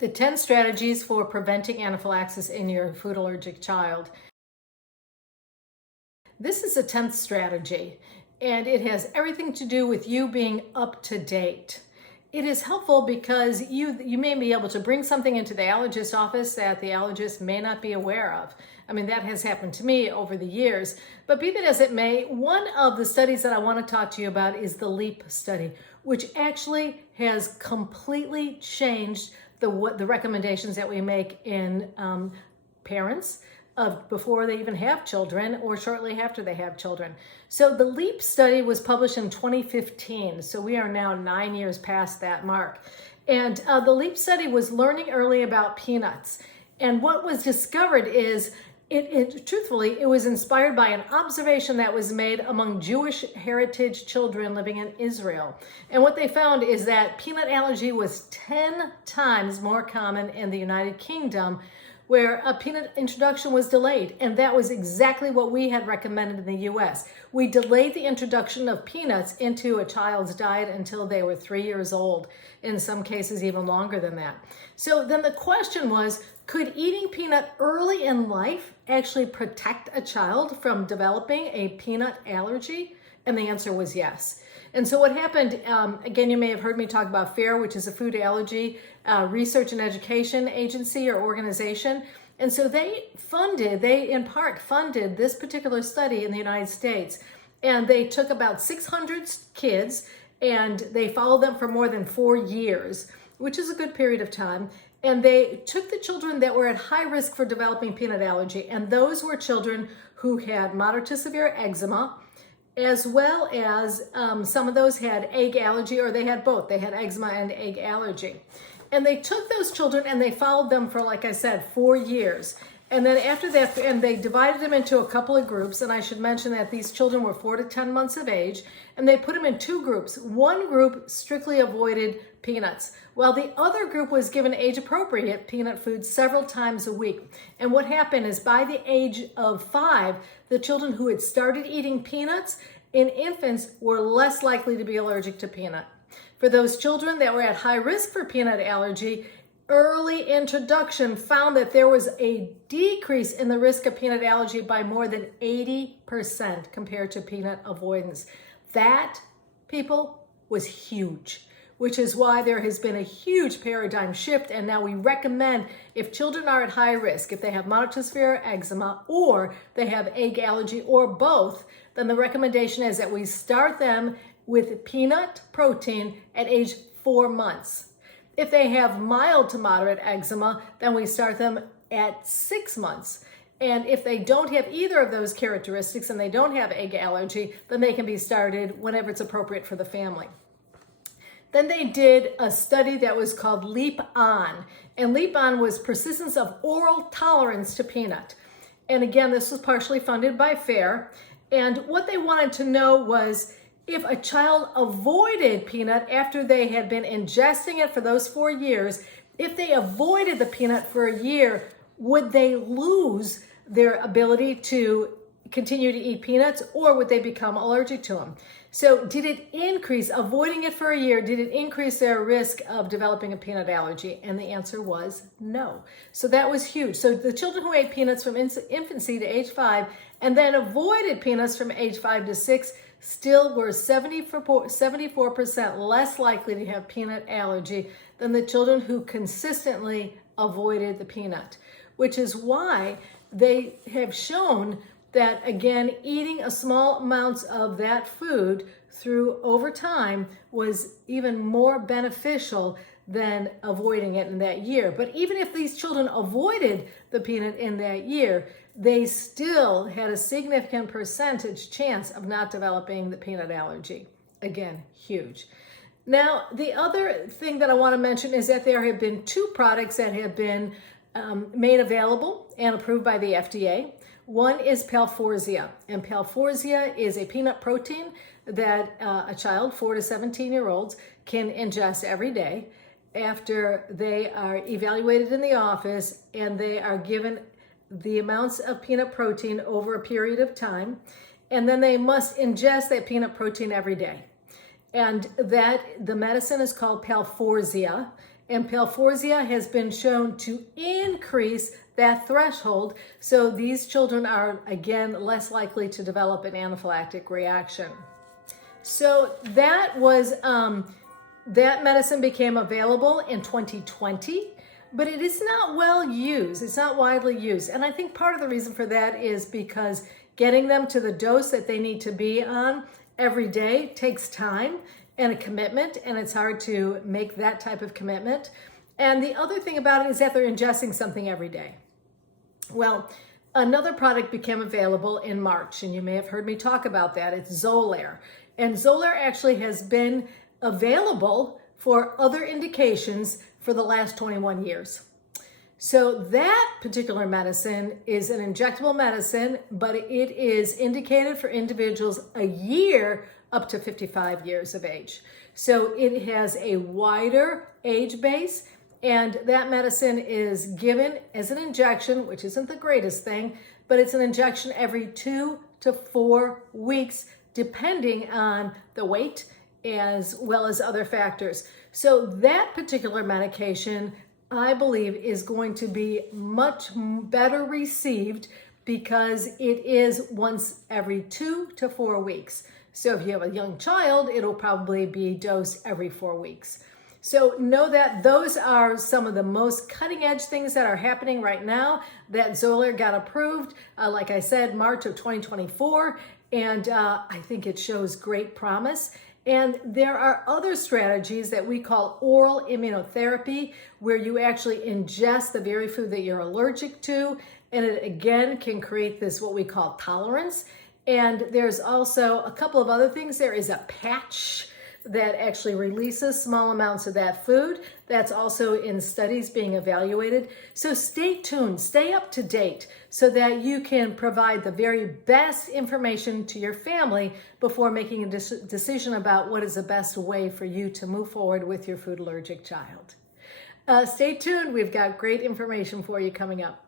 The 10 strategies for preventing anaphylaxis in your food allergic child. This is a 10th strategy, and it has everything to do with you being up to date. It is helpful because you may be able to bring something into the allergist office that the allergist may not be aware of. I mean, that has happened to me over the years. But be that as it may, one of the studies that I want to talk to you about is the LEAP study, which actually has completely changed the recommendations that we make in parents of before they even have children or shortly after they have children. So the LEAP study was published in 2015. So we are now 9 years past that mark. And the LEAP study was learning early about peanuts. And what was discovered is, truthfully, it was inspired by an observation that was made among Jewish heritage children living in Israel. And what they found is that peanut allergy was 10 times more common in the United Kingdom, where a peanut introduction was delayed. And that was exactly what we had recommended in the US. We delayed the introduction of peanuts into a child's diet until they were 3 years old, in some cases even longer than that. So then the question was, could eating peanut early in life actually protect a child from developing a peanut allergy? And the answer was yes. And so what happened, again, you may have heard me talk about FAIR, which is a food allergy research and education agency or organization. And so they in part funded this particular study in the United States. And they took about 600 kids and they followed them for more than 4 years, which is a good period of time. And they took the children that were at high risk for developing peanut allergy. And those were children who had moderate to severe eczema, as well as some of those had egg allergy, or they had both. They had eczema and egg allergy. And they took those children and they followed them for, like I said, 4 years. And then after that, and they divided them into a couple of groups. And I should mention that these children were 4 to 10 months of age. And they put them in 2 groups. One group strictly avoided peanuts, while the other group was given age-appropriate peanut food several times a week. And what happened is by the age of 5, the children who had started eating peanuts in infants were less likely to be allergic to peanut. For those children that were at high risk for peanut allergy, early introduction found that there was a decrease in the risk of peanut allergy by more than 80% compared to peanut avoidance. That, people, was huge, which is why there has been a huge paradigm shift. And now we recommend, if children are at high risk, if they have moderate to severe eczema or they have egg allergy or both, then the recommendation is that we start them with peanut protein at age 4 months. If they have mild to moderate eczema, then we start them at 6 months. And if they don't have either of those characteristics and they don't have egg allergy, then they can be started whenever it's appropriate for the family. Then they did a study that was called Leap On. And Leap On was persistence of oral tolerance to peanut. And again, this was partially funded by FAIR. And what they wanted to know was, if a child avoided peanut after they had been ingesting it for those 4 years, if they avoided the peanut for a year, would they lose their ability to continue to eat peanuts, or would they become allergic to them? So did it increase, avoiding it for a year, did it increase their risk of developing a peanut allergy? And the answer was no. So that was huge. So the children who ate peanuts from infancy to age 5 and then avoided peanuts from age 5 to 6 still were 74% less likely to have peanut allergy than the children who consistently avoided the peanut, which is why they have shown that, again, eating a small amounts of that food through over time was even more beneficial than avoiding it in that year. But even if these children avoided the peanut in that year, they still had a significant percentage chance of not developing the peanut allergy. Again, huge. Now, the other thing that I want to mention is that there have been 2 products that have been made available and approved by the FDA. One is Palforzia, and Palforzia is a peanut protein that a child, 4 to 17-year-olds, can ingest every day after they are evaluated in the office and they are given the amounts of peanut protein over a period of time, and then they must ingest that peanut protein every day. And that the medicine is called Palforzia, And Palforzia has been shown to increase that threshold. So these children are, again, less likely to develop an anaphylactic reaction. So that was, that medicine became available in 2020, but it is not well used. It's not widely used. And I think part of the reason for that is because getting them to the dose that they need to be on every day takes time and a commitment, and it's hard to make that type of commitment. And the other thing about it is that they're ingesting something every day. Well, another product became available in March, and you may have heard me talk about that. It's Xolair. And Xolair actually has been available for other indications for the last 21 years. So that particular medicine is an injectable medicine, but it is indicated for individuals a year up to 55 years of age. So it has a wider age base, and that medicine is given as an injection, which isn't the greatest thing, but it's an injection every 2 to 4 weeks, depending on the weight as well as other factors. So that particular medication, I believe, is going to be much better received because it is once every 2 to 4 weeks. So if you have a young child, it'll probably be dosed every 4 weeks. So know that those are some of the most cutting edge things that are happening right now. That Xolair got approved, like I said, March of 2024, and I think it shows great promise. And there are other strategies that we call oral immunotherapy, where you actually ingest the very food that you're allergic to, and it again can create this what we call tolerance. And there's also a couple of other things. There is a patch that actually releases small amounts of that food. That's also in studies being evaluated. So stay tuned, stay up to date so that you can provide the very best information to your family before making a decision about what is the best way for you to move forward with your food allergic child. Stay tuned. We've got great information for you coming up.